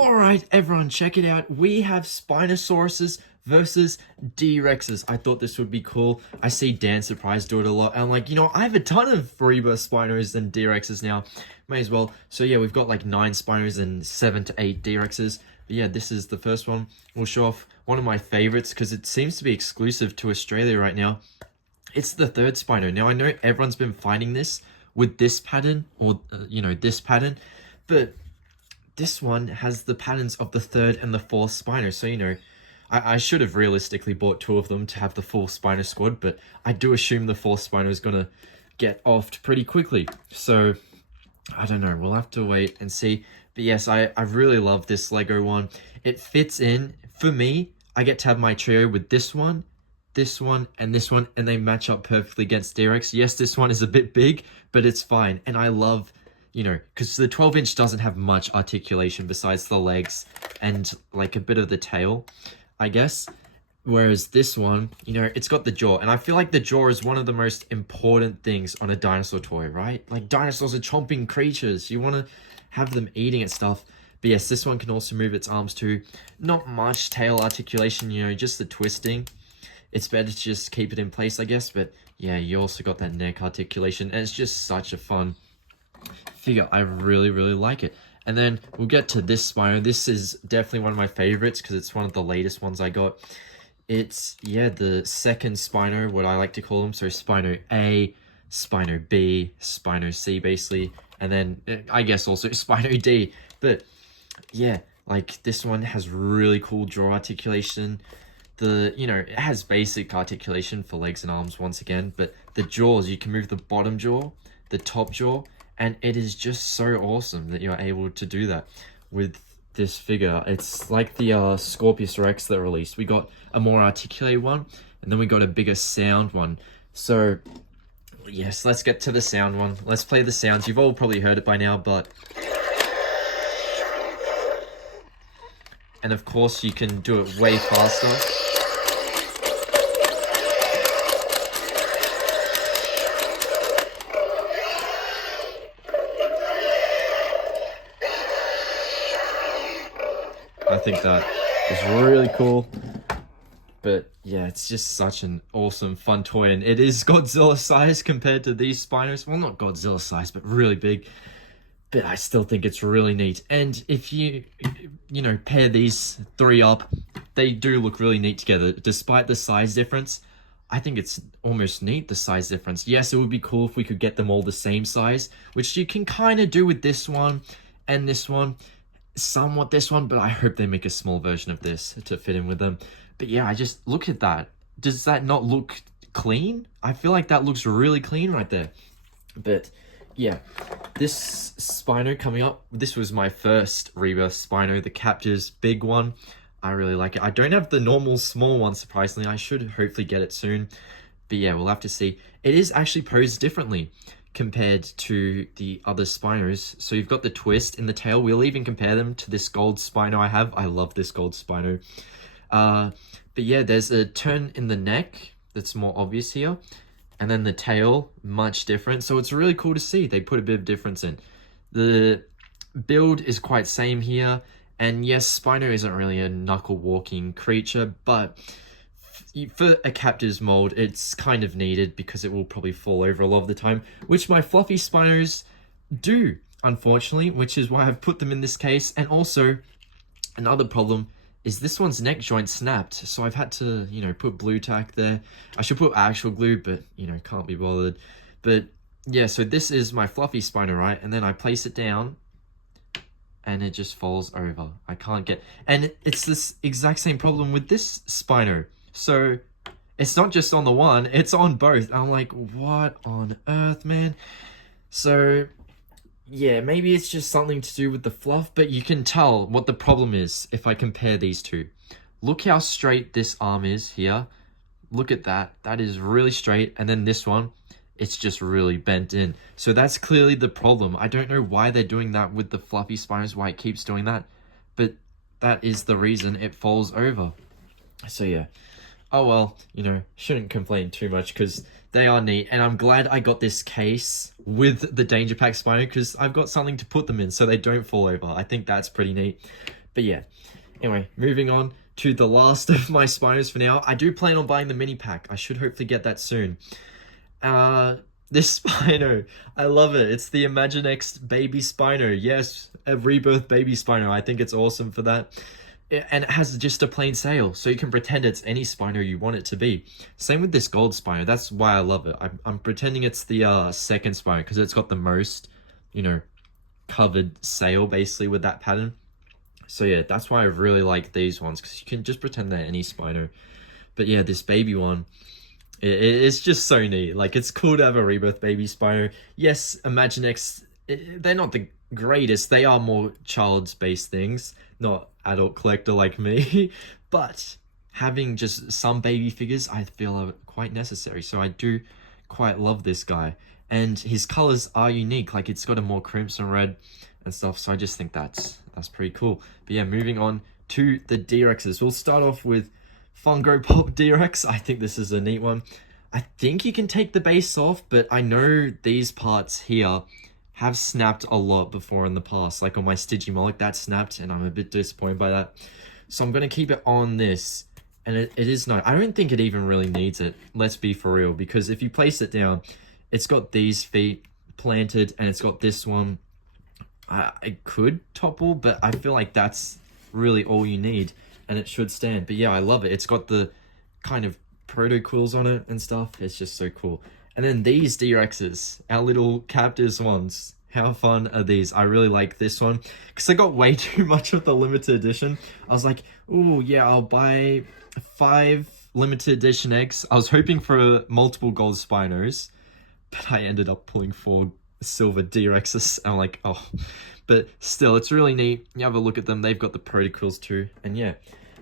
Alright, everyone, check it out. We have Spinosauruses versus D-Rexes. I thought this would be cool. I see Dan Surprise do it a lot. And I'm like, I have a ton of Rebirth Spinos and D-Rexes now. May as well. So yeah, we've got like 9 Spinos and 7 to 8 D-Rexes. But yeah, this is the first one. We'll show off one of my favorites because it seems to be exclusive to Australia right now. It's the 3rd Spino. Now, I know everyone's been finding this with this pattern or, this pattern. But this one has the patterns of the 3rd and the 4th Spino. So, I should have realistically bought 2 of them to have the full Spino squad, but I do assume the 4th Spino is going to get offed pretty quickly. So, I don't know. We'll have to wait and see. But yes, I really love this Lego one. It fits in. For me, I get to have my trio with this one, and this one, and they match up perfectly against D-Rex. Yes, this one is a bit big, but it's fine. And I love, because the 12-inch doesn't have much articulation besides the legs and like a bit of the tail, I guess. Whereas this one, it's got the jaw. And I feel like the jaw is one of the most important things on a dinosaur toy, right? Like, dinosaurs are chomping creatures. You want to have them eating at stuff. But yes, this one can also move its arms too. Not much tail articulation, just the twisting. It's better to just keep it in place, I guess. But yeah, you also got that neck articulation. And it's just such a fun figure. I really, really like it. And then we'll get to this Spino. This is definitely one of my favorites because it's one of the latest ones I got. It's, the 2nd Spino, what I like to call them. So Spino A, Spino B, Spino C, basically. And then, I guess also Spino D. But, yeah, like, this one has really cool jaw articulation. It has basic articulation for legs and arms once again. But the jaws, you can move the bottom jaw, the top jaw. And it is just so awesome that you're able to do that with this figure. It's like the Scorpius Rex that released. We got a more articulated one, and then we got a bigger sound one. So, yes, let's get to the sound one. Let's play the sounds. You've all probably heard it by now, but... And of course, you can do it way faster. I think that is really cool. But yeah, it's just such an awesome, fun toy. And it is Godzilla size compared to these Spinos. Well, not Godzilla size, but really big. But I still think it's really neat. And if you, pair these 3 up, they do look really neat together. Despite the size difference, I think it's almost neat, the size difference. Yes, it would be cool if we could get them all the same size, which you can kind of do with this one and this one. Somewhat this one, but I hope they make a small version of this to fit in with them. But yeah, I just look at that. Does that not look clean? I feel like that looks really clean right there. But yeah, this Spino coming up, this was my first Rebirth Spino, the Captivz big one. I really like it. I don't have the normal small one, surprisingly. I should hopefully get it soon. But yeah, we'll have to see. It is actually posed differently compared to the other Spinos. So you've got the twist in the tail. We'll even compare them to this gold Spino I have. I love this gold Spino. But yeah, there's a turn in the neck that's more obvious here. And then the tail, much different. So it's really cool to see. They put a bit of difference in. The build is quite same here. And yes, Spino isn't really a knuckle walking creature, but for a Captivz mold, it's kind of needed because it will probably fall over a lot of the time, which my fluffy Spinos do, unfortunately, which is why I've put them in this case. And also, another problem is this one's neck joint snapped, so I've had to, put blue tack there. I should put actual glue, but, can't be bothered. But, yeah, so this is my fluffy Spino, right? And then I place it down, and it just falls over. I can't get... And it's this exact same problem with this Spino. So, it's not just on the one, it's on both. I'm like, what on earth, man? So, yeah, maybe it's just something to do with the fluff, but you can tell what the problem is if I compare these two. Look how straight this arm is here. Look at that. That is really straight. And then this one, it's just really bent in. So that's clearly the problem. I don't know why they're doing that with the fluffy Spinos, why it keeps doing that. But that is the reason it falls over. So yeah. Oh well, shouldn't complain too much because they are neat. And I'm glad I got this case with the Danger Pack Spino because I've got something to put them in so they don't fall over. I think that's pretty neat. But yeah, anyway, moving on to the last of my Spinos for now. I do plan on buying the mini pack. I should hopefully get that soon. This Spino, I love it. It's the Imaginext baby Spino. Yes, a Rebirth baby Spino. I think it's awesome for that. And it has just a plain sail, so you can pretend it's any Spino you want it to be. Same with this gold Spino. That's why I love it. I'm pretending it's the second Spino because it's got the most, you know, covered sail basically with that pattern. So yeah, that's why I really like these ones, because you can just pretend they're any Spino. But yeah, this baby one, it's just so neat. Like, it's cool to have a Rebirth baby Spino. Yes, Imaginext, they're not the greatest. They are more child-based things, not adult collector like me. But having just some baby figures, I feel are quite necessary. So I do quite love this guy. And his colors are unique. Like, it's got a more crimson red and stuff. So I just think that's pretty cool. But yeah, moving on to the D Rexes. We'll start off with Funko Pop D Rex. I think this is a neat one. I think you can take the base off, but I know these parts here have snapped a lot before in the past. Like on my Stygimoloch, that snapped, and I'm a bit disappointed by that. So I'm going to keep it on this. And it is nice. I don't think it even really needs it. Let's be for real. Because if you place it down, it's got these feet planted, and it's got this one. I could topple, but I feel like that's really all you need, and it should stand. But yeah, I love it. It's got the kind of proto quills on it and stuff. It's just so cool. And then these D Rexes, our little Captivz ones. How fun are these? I really like this one because I got way too much of the limited edition. I was like, oh yeah, I'll buy 5 limited edition eggs. I was hoping for multiple gold Spinos, but I ended up pulling 4 silver D Rexes. I'm like, oh, but still, it's really neat. You have a look at them. They've got the protocols too. And yeah,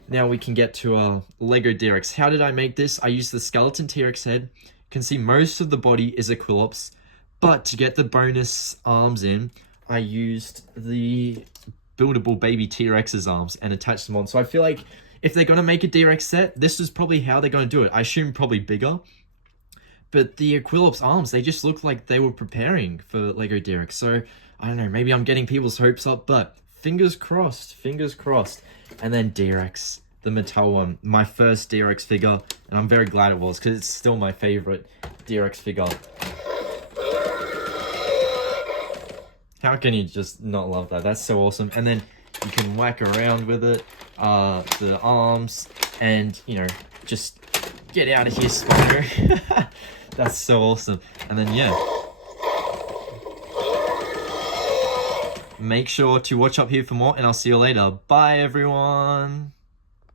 now we can get to our Lego D Rex. How did I make this? I used the skeleton T-Rex head. You can see most of the body is a Quilops, but to get the bonus arms in, I used the buildable baby T-Rex's arms and attached them on. So I feel like if they're going to make a D Rex set, this is probably how they're going to do it. I assume probably bigger. But the Quilops arms, they just look like they were preparing for Lego D Rex. So, I don't know, maybe I'm getting people's hopes up, but fingers crossed, fingers crossed. And then D Rex, the Mattel one, my first D Rex figure, and I'm very glad it was, because it's still my favorite D Rex figure. How can you just not love that? That's so awesome. And then you can whack around with it, the arms, and, you know, just get out of here, Spino. That's so awesome. And then, yeah. Make sure to watch up here for more, and I'll see you later. Bye, everyone.